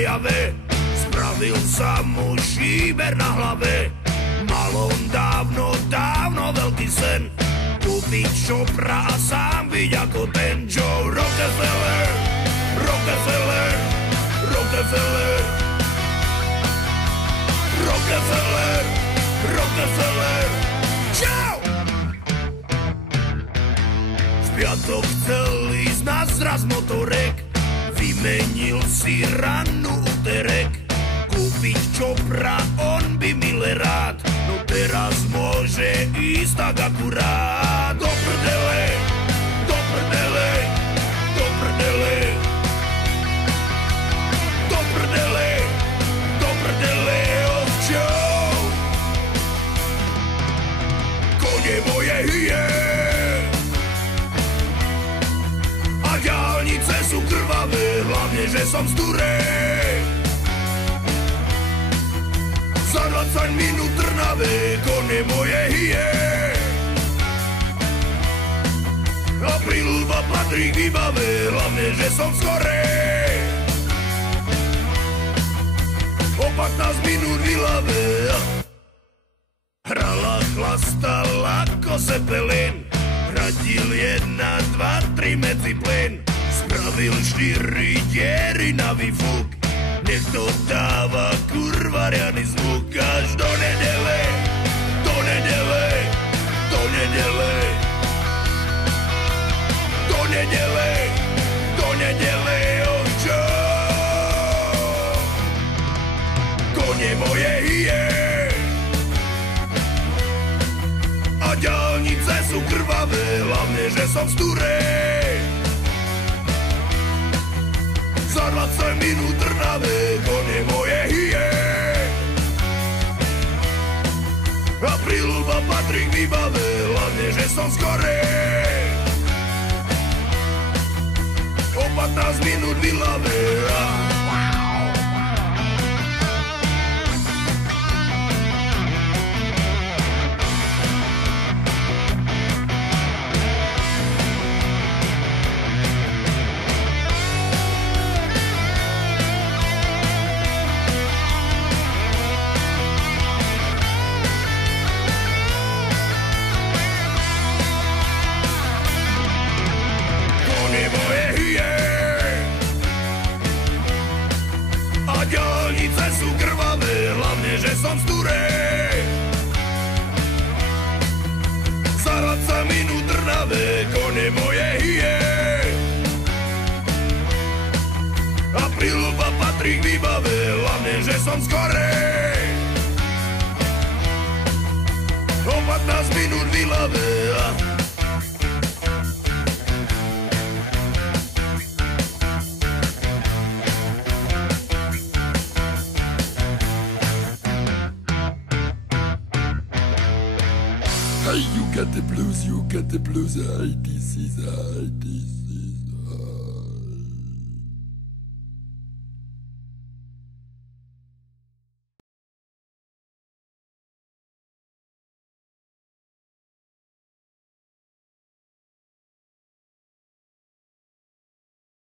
jave, spravil sa mu šíber na hlave. Mal on dávno, dávno veľký sen, kúpiť Chopra a sám byť ako ten Joe Rockefeller, Rockefeller, Rockefeller, Rockefeller, Rockefeller, čau! V piatok chcel ísť na zraz motorek, vymenil si rannú úterek, kúpiť Chopra on by mile rád, no teraz môže ísť tak akurát. Do prdele, do prdele, do prdele, do prdele, do prdele, ovčou. Kone moje hyje a diaľnice sú krvavé, hlavne, že som z Turej. Za 20 minút Trnave, kone moje hyje. A Prilba patrí k výbave, hlavne, že som skorej. O 15 minút v Ilave hrala, chlastala ako Zeppelin, radil 1, 2, 3 medzi plyn, spravil 4 diery na výfuk, nech to dáva kurva riadny zvuk až do nedele, do nedele, do nedele, do nedele, do nedele, ovčo. Kone moje hyje a diaľnice sú krvavé, hlavne, že som z Turej. Za 20 minút Trnave, kone moje hyje. A Prilba patrí k výbave, hlavne, že som skorej. O 15 minút v Ilave. Diaľnice sú krvavé, hlavne, že som z Turej. Za 20 minút Trnave, kone moje hyje. A Prilba patrí k výbave, hlavne, že som skorej. O 15 minút v Ilave. Hey, you got the blues, the 80s, the 80s.